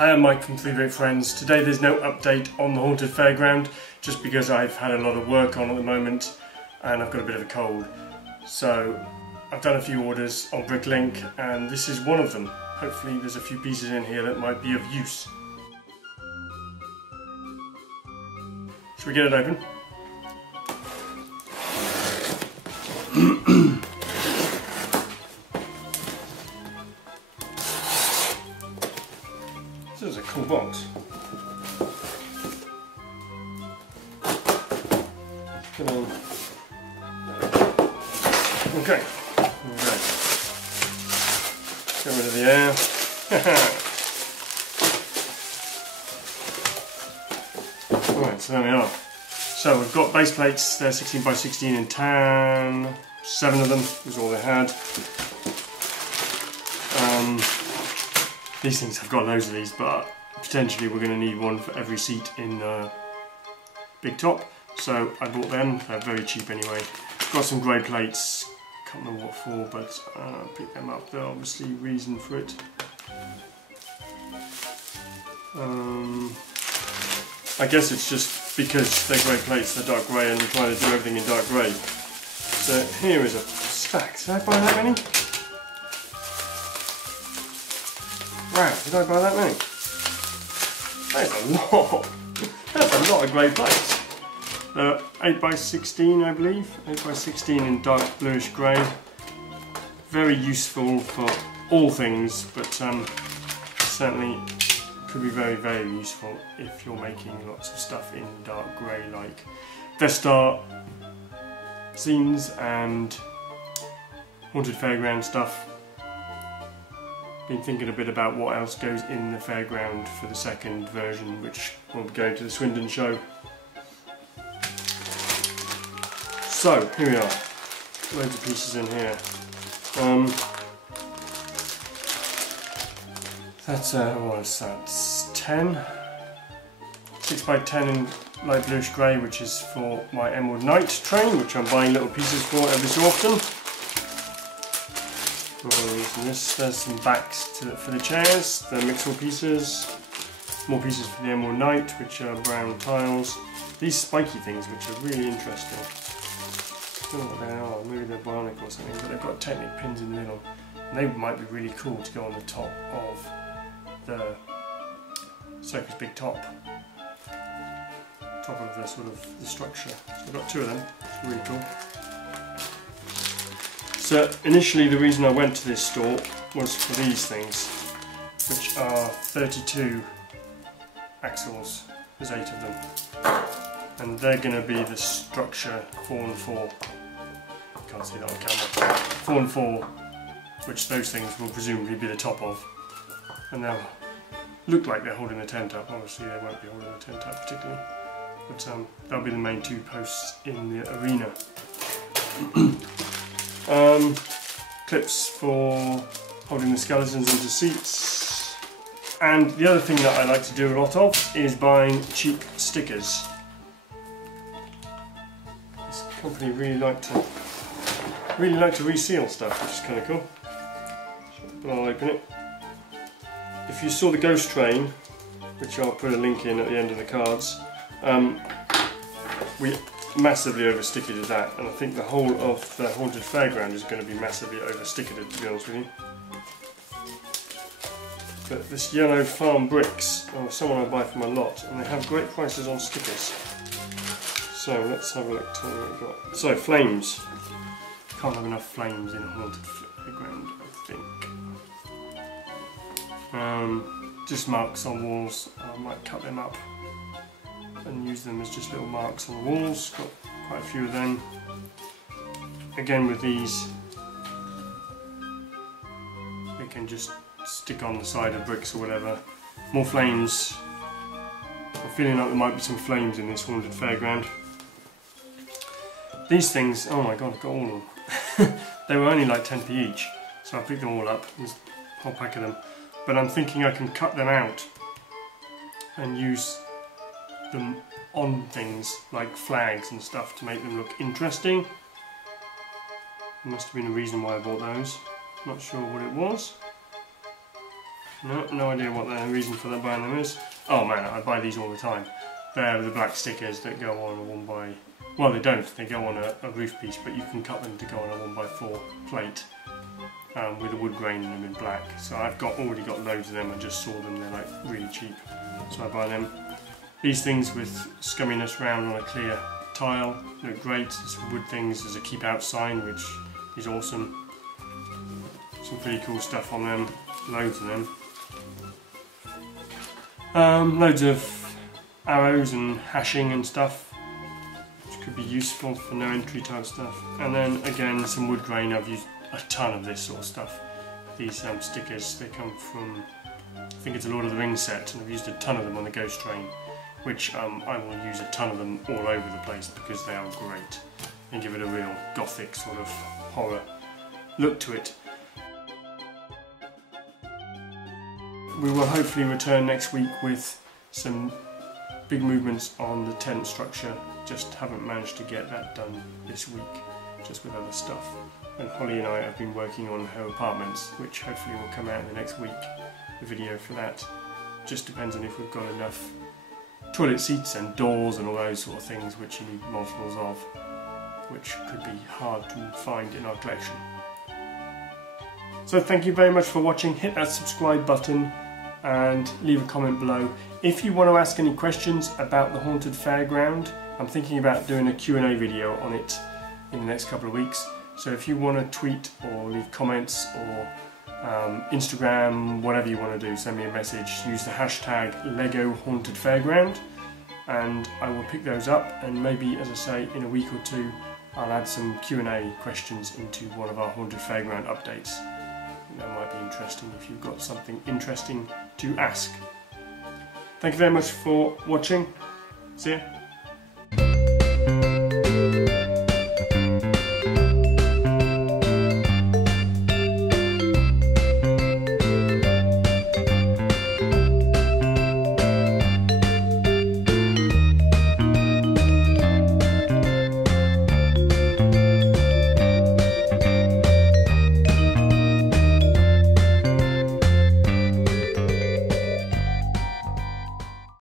Hi, I'm Mike from 3 Great Friends. Today there's no update on the Haunted Fairground just because I've had a lot of work on at the moment and I've got a bit of a cold. So I've done a few orders on Bricklink and this is one of them. Hopefully there's a few pieces in here that might be of use. Should we get it open? This is a cool box. Okay. Get rid of the air. Right, so there we are. So we've got base plates, they're 16 by 16 in tan, 7 of them was all they had. These things, I've got loads of these, but potentially we're going to need one for every seat in the big top. So I bought them, they're very cheap anyway. Got some grey plates, can't remember what for, but I picked them up, there's obviously reason for it. I guess it's just because they're grey plates, they're dark grey, and I'm trying to do everything in dark grey. So here is a stack. Did I buy that many? Wow, did I buy that many? That's a lot. That's a lot of grey plates. 8 by 16, I believe. 8 by 16 in dark bluish grey. Very useful for all things, but certainly could be very, very useful if you're making lots of stuff in dark grey, like Death Star scenes and Haunted Fairground stuff. Been thinking a bit about what else goes in the fairground for the second version, which will be going to the Swindon show. So here we are, loads of pieces in here. That's what is that? 10, 6 by 10 in light bluish grey, which is for my Emerald Knight train, which I'm buying little pieces for every so often. There's some backs for the chairs, the mixable pieces, more pieces for the Emerald Knight, which are brown tiles. These spiky things, which are really interesting. I don't know what they are, maybe they're bionic or something, but they've got Technic pins in the middle. And they might be really cool to go on the top of the Circus Big Top. Top of the sort of the structure. So I've got 2 of them, it's really cool. So initially the reason I went to this store was for these things, which are 32 axles, there's 8 of them, and they're going to be the structure 4 and 4, can't see that on camera, 4 and 4, which those things will presumably be the top of, and they'll look like they're holding the tent up. Obviously they won't be holding the tent up particularly, but they'll be the main 2 posts in the arena. Clips for holding the skeletons into seats, and the other thing that I like to do a lot of is buying cheap stickers. This company really like to reseal stuff, which is kind of cool. But I'll open it. If you saw the Ghost Train, which I'll put a link in at the end of the cards, we massively oversticketed that, and I think the whole of the Haunted Fairground is going to be massively oversticketed, to be honest with you. But this yellow farm bricks are someone I buy from a lot, and they have great prices on stickers. So let's have a look to what we've got. So flames. Can't have enough flames in a Haunted Fairground, I think. Just marks on walls. I might cut them up and use them as just little marks on the walls. Got quite a few of them. Again with these, they can just stick on the side of bricks or whatever. More flames. I'm feeling like there might be some flames in this Haunted Fairground. These things, oh my god, I've got all of them. They were only like 10p each, so I picked them all up, there's a whole pack of them. But I'm thinking I can cut them out and use them on things like flags and stuff to make them look interesting. There must have been a reason why I bought those. Not sure what it was. No idea what the reason for that buying them is. Oh man, I buy these all the time. They're the black stickers that go on a 1x... Well, they don't. They go on a roof piece, but you can cut them to go on a 1x4 plate with a wood grain in them in black. So I've already got loads of them. I just saw them. They're like really cheap, so I buy them. These things with scumminess round on a clear tile look great. It's wood things. There's a keep out sign, which is awesome. Some pretty cool stuff on them. Loads of them. Loads of arrows and hashing and stuff, which could be useful for no entry type stuff. And then again, some wood grain. I've used a ton of this sort of stuff. These stickers, they come from, I think it's a Lord of the Rings set, and I've used a ton of them on the Ghost Train, which I will use a ton of them all over the place because they are great and give it a real gothic sort of horror look to it. We will hopefully return next week with some big movements on the tent structure. Just haven't managed to get that done this week, just with other stuff. And Holly and I have been working on her apartments, which hopefully will come out in the next week, the video for that. Just depends on if we've got enough toilet seats and doors and all those sort of things which you need multiples of, which could be hard to find in our collection. So thank you very much for watching. Hit that subscribe button and leave a comment below. If you want to ask any questions about the Haunted Fairground, I'm thinking about doing a Q&A video on it in the next couple of weeks. So if you want to tweet or leave comments or Instagram, whatever you want to do, send me a message, use the hashtag Lego Haunted Fairground, and I will pick those up, and maybe, as I say, in a week or two I'll add some Q&A questions into one of our Haunted Fairground updates. That might be interesting if you've got something interesting to ask. Thank you very much for watching. See ya.